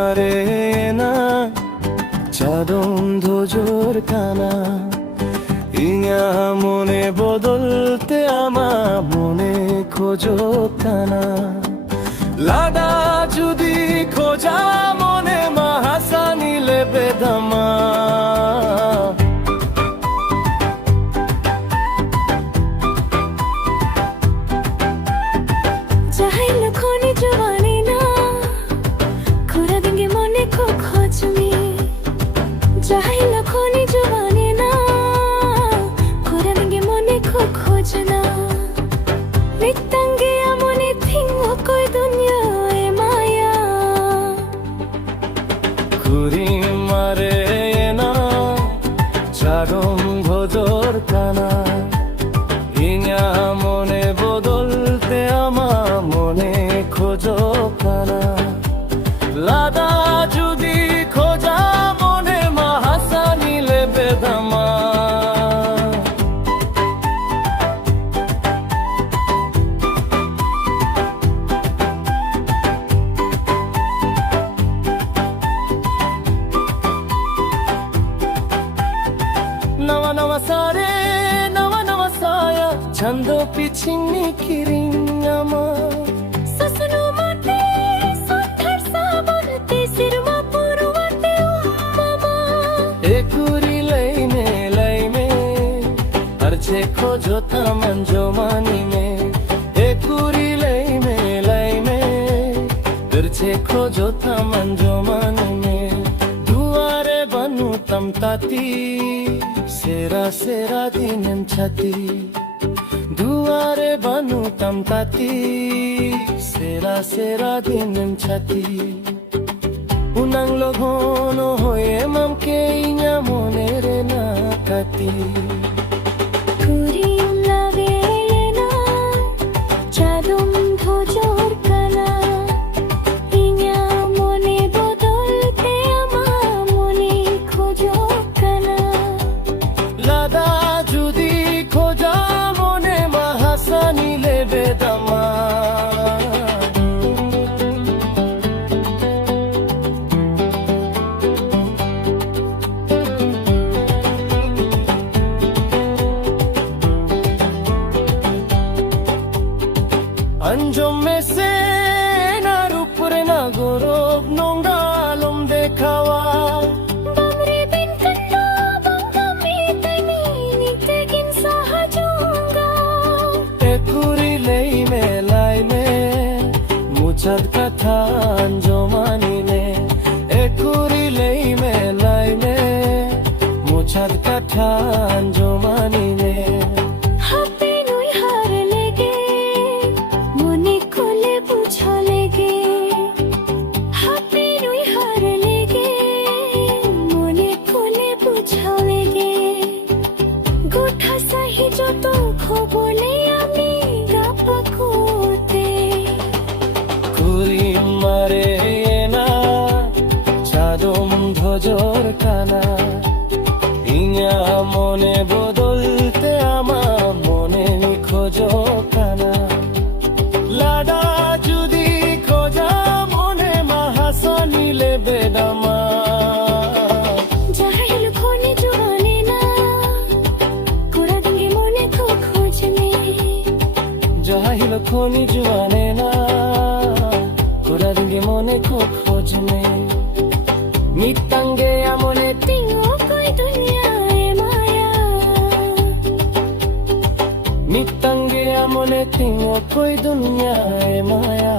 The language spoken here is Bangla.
মারে না চাঁদন ধোজোর কানা ইঙা মনে বদলতে আমা মনে খোঁজো কানা লাদা যদি খোঁজা মনে মাহাসানিলে বেদমা মারে না চারম ভোজর কানা ইঙা মনে বদলতে আমা মনে খোঁজো কানা লাদা যদি খোঁজা মনে মাহাসানিলে বেদমা నవ నవ సారే నవ నవ సాయ ఛందో పిచ్చిన్ని కిరింగమా ససను మతే సోథర్ సాబనతే సిరుమా పురువతే ఉమ్మమా ఎకురి లైమే అర్చే ఖోజో తమంజో మాని మే ఎకురి లైమే అర్చే ఖోజో తమంజో మాని మే దువారే బను తమ్ తాతి सेरा सेरा दिनम छाती दुआरे बनु तम ताती सेरा सेरा दिनम छाती उनंग लोगोनो होए मम के इन्या मोने रे ना काती कुरी लागे ना चादुम धोजोर काना इन्या मोने बदलते आमा मोने खोजो काना লাদা যদি খোঁজা মনে মাহাসানিলে বেদমা अंजुम में से नार ऊपर ना गौरव नोंगा आलम देखावा मुझद कथा अंजोमानी ने एकुरी लई में लाई में मुझद कथा अंजोमानी ने हापे नुई हार लेगे मोने खोले पूछा लेगे हापे नुई हार लेगे मोने खोले पूछा लेगे गोठा सही जो तो खो बोले आमी गापा खोते মারে না চাঁদম ধোজর কানা ইঙা মনে বদলতে আমা মনে খোঁজো কানা লাডা যদি খোঁজা মনে মাহাসানিলে বেদমা জাহিল খোনে জুয়ানে না কুরা দিঙ্গে মনে খো খোঁজ মে জাহিল খোনি জুয়ানে না কুরা দিঙ্গে মনে খো খোঁজ মে মিতাঙ্গে আমনে তিঙ্গো কই দুনিয়ায় মায়া মিতাঙ্গে আমনে তিঙ্গো কই দুনিয়ায় মায়া